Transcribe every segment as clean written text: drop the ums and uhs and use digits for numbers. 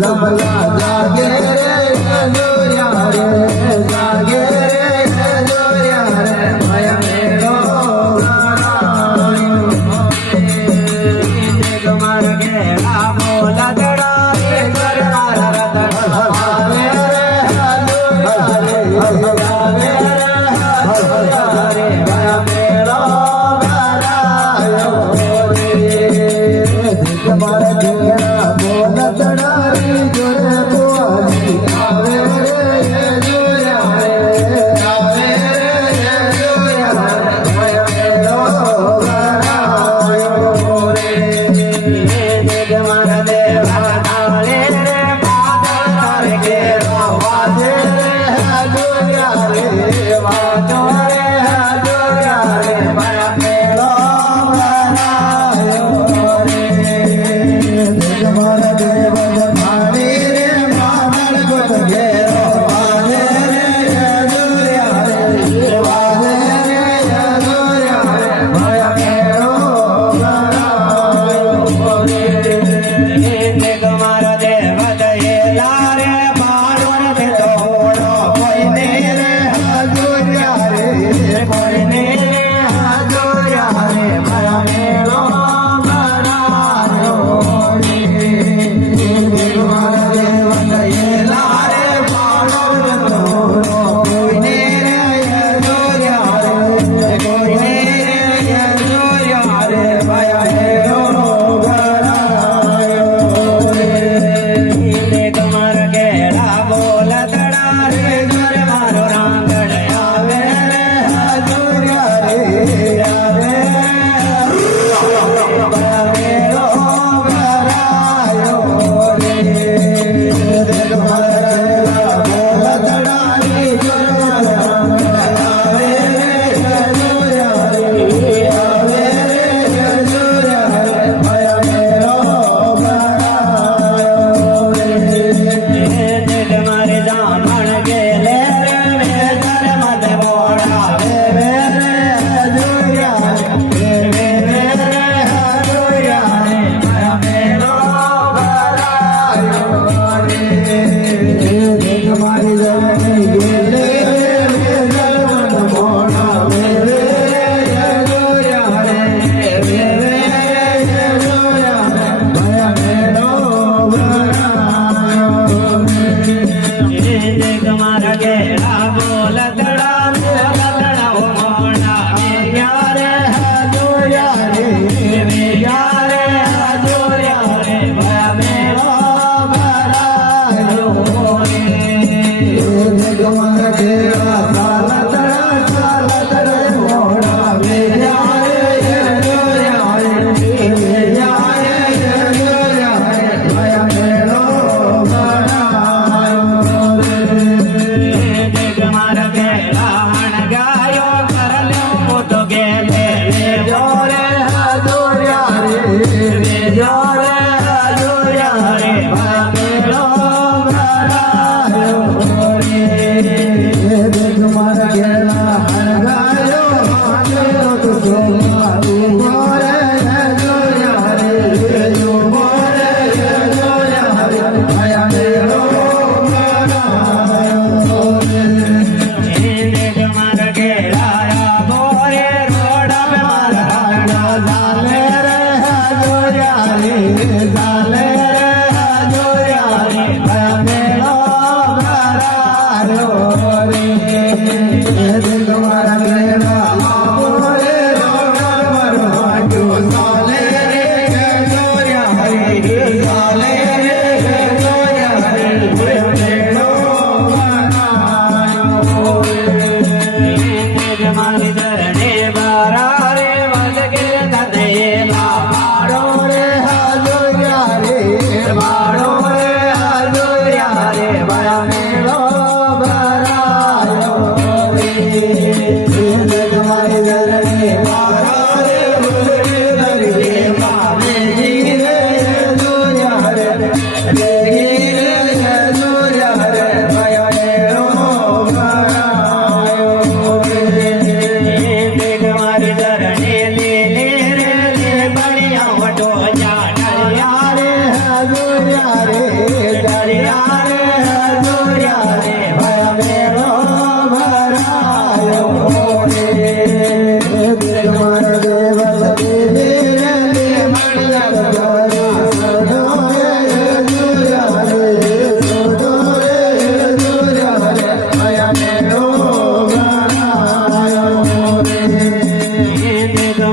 जमला जागे रे जोरिया रे जागे रे जोरिया रे भया मेरो तुम्हार गेला बोला दड़ा रे करनार रतन भावे रे जोरिया रे जागे रे भया मेरो तुम्हार गेला बोला दड़ा रे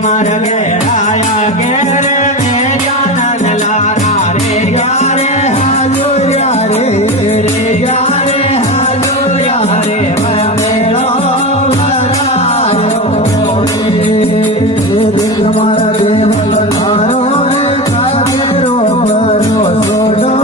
मार घेराया घेरे में जानन लारा रे यारे हाजुरिया रे यारे हाजुरिया रे मेलो भरायो रे मार देव ललारो रे कागेरो भरो सोडो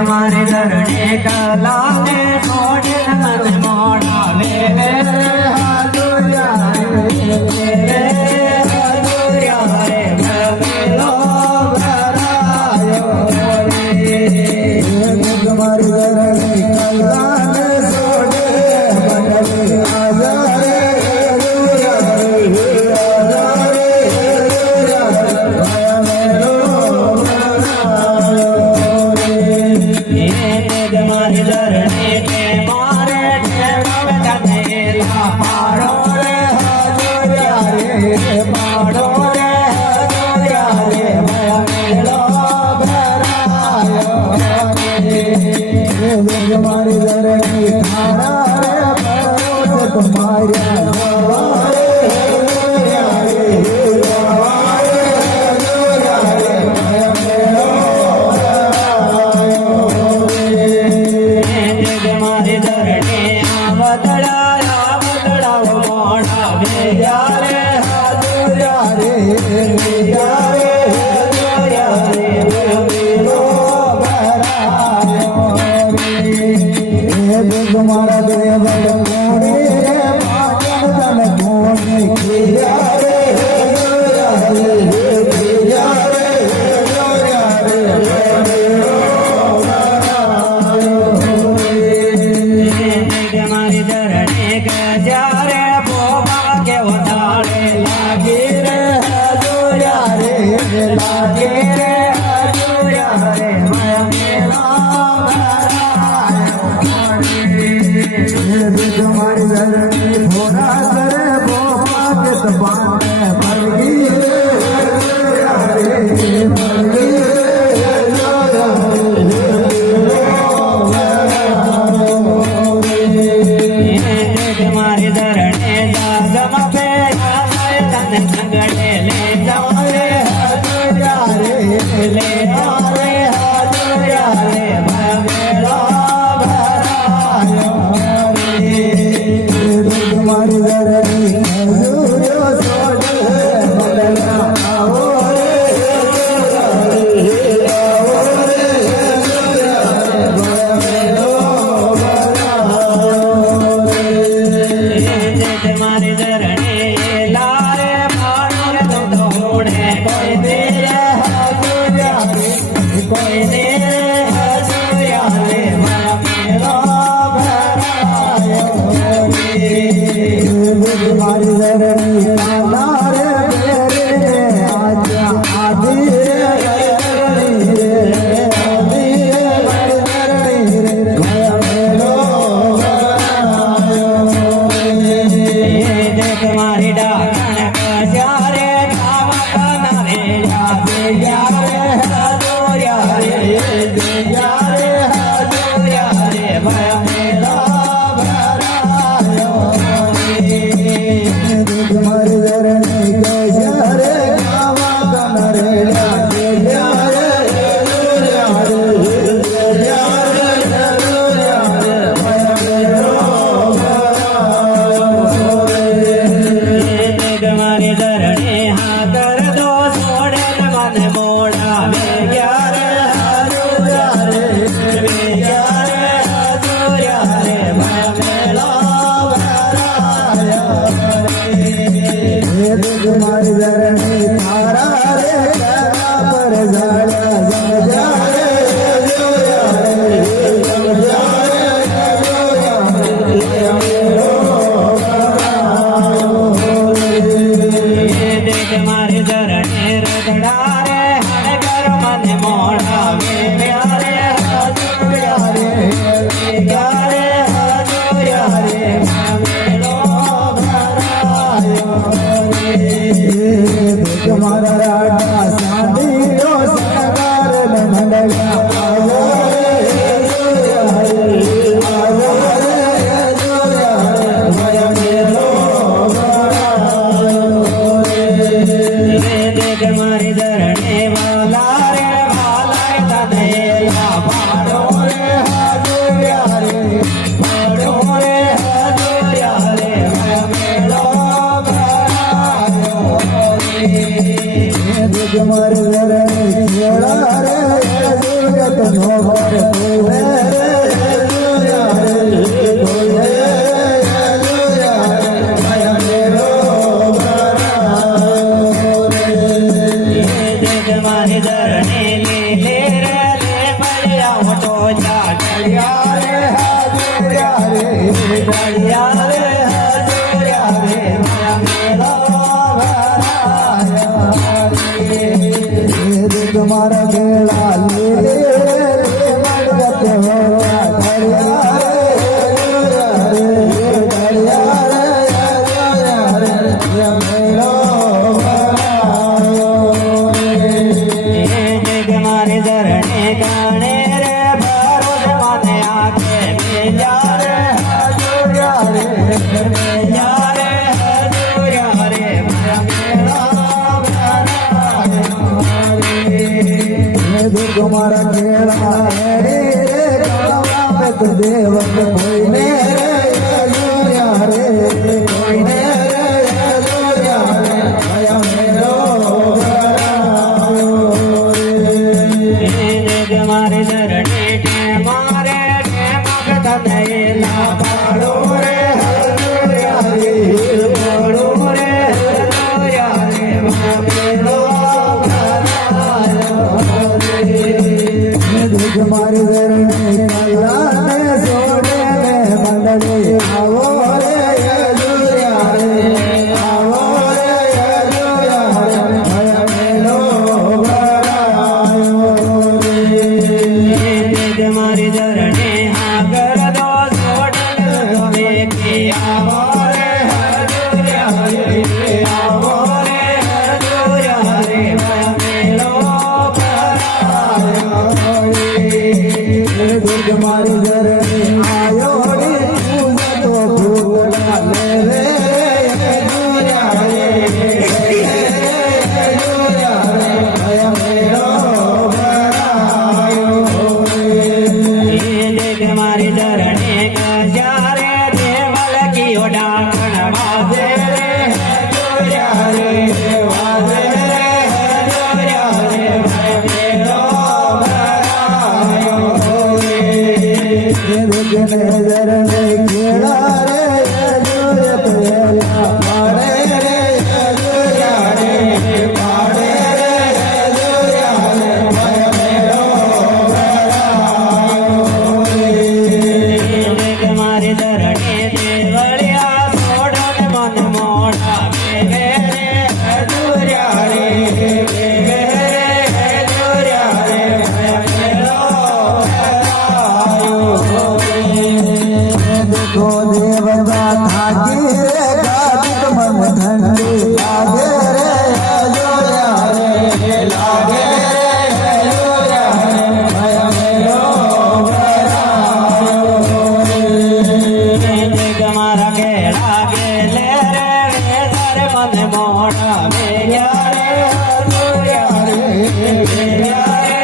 हमारे धरने का लाने छोड़े मन मोड़ा वे हाजुरिया रे हाजुरिया रे मेलो भरायो रे हमारे धरने का लाने छोड़े मन आजा हमारे धरनी थारा रे तुम्हारे तुम्हारा देव तुम्हारा बेड़ा तुम्हारा खेड़ा रे देव कोई ने कोई ने मारे મારી જરણી આયોડી તું તો ભૂતડા લે રે જોયા રે ભય મેરો ભરાયો દેખ મારી ધરણી ગજારે દેવલ કીઓ ડાકણ વાજે રે જોયા રે વાજે રે જોયા રે ભય મેરો ભરાયો જરને ખેડા રે જોય પેલા પાડે રે જોયા રે પાડે રે જોયા રે ભય મેરો દેખ મારી ધરણી દેવળિયા સોડન મન મોઢા ભેગે રે જોયા રે ભેગે રે જોયા રે ભય મેરો देखो देवता थाकी रे गादित मन ठंडी लागे रे जोया रे लागे रे जोया रे भय मेरो देख मारा केड़ा गेले रे वेदर मन मोढ़ा भेग्या रे जोया रे भेग्या रे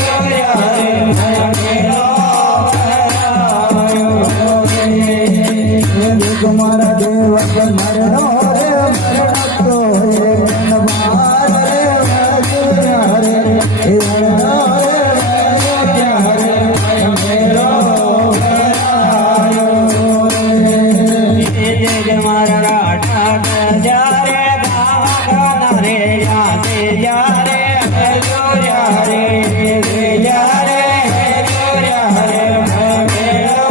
जोया रे भय मेरो कुमार देवक मरणो रे मरणो हे गणवार रे जोया रे मरणो रे जोया रे भय मेरो देख मारा राठा गजा रे गावा गाना रे यादे जा रे जोया रे जा रे जोया रे भय मेरो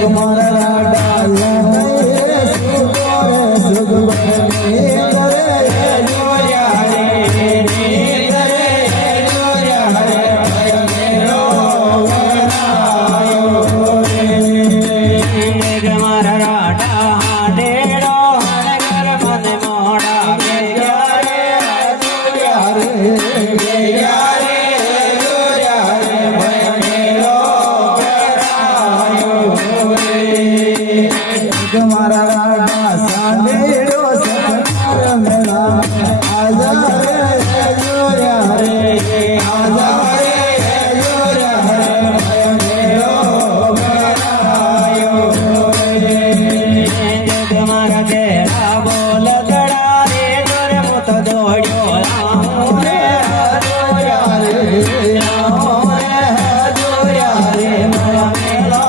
कुमार राडा रे सुगो रे सुगो रे करे जोया रे करे जोया रे भय मेरो देख मारा राठा हाडेड़ो हरगर मन मोड़ा भेग्या रे जोया रे भेग्या रे जोया रे भय मेरो कुमार राडा सांडेड़ो सतनार मेला आजा रे जोया रे आजा रे जोया रे भय मेरो देख मारा केड़ा बोल गड़ा रे तोर मुत दौड़ो रामो रे जोया रे रामो रे जोया रे भय मेरो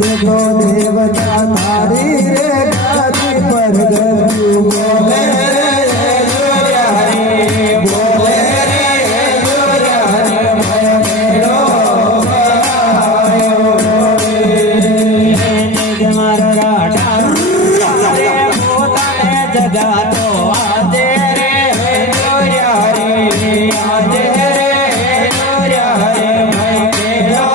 देखो देवता थारी रे गादी पर गरु बोले रे जोया रे बोले रे जोया रे भय मेरो देख मारा राठा रे पोताने जगा तो आदे रे जोया रे आदे रे जोया रे भय मेरो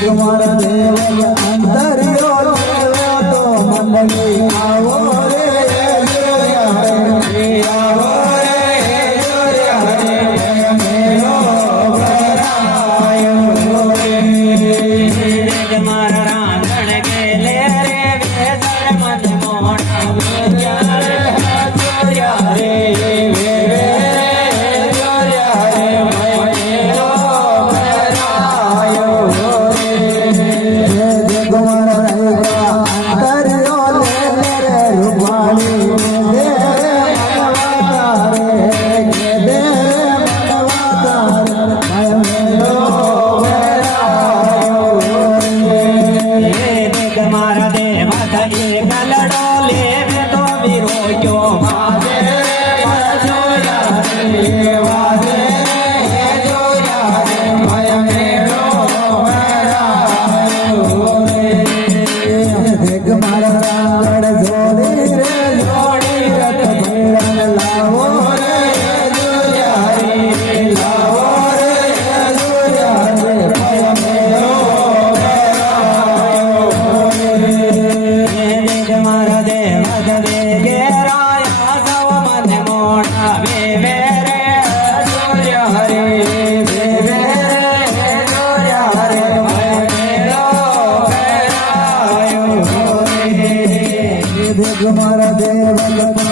कुमार देवल अंतरियो देवो तो मंडली आओ रे जोया रे आओ रे जोया रे भय मेरो देख मारा रांगण गेले रे वेदर मन मोढ़ा भेग्या रे जोया रे जोया रे भय मेरो कुमार अंतरियो ले रे रूप મારા દેવ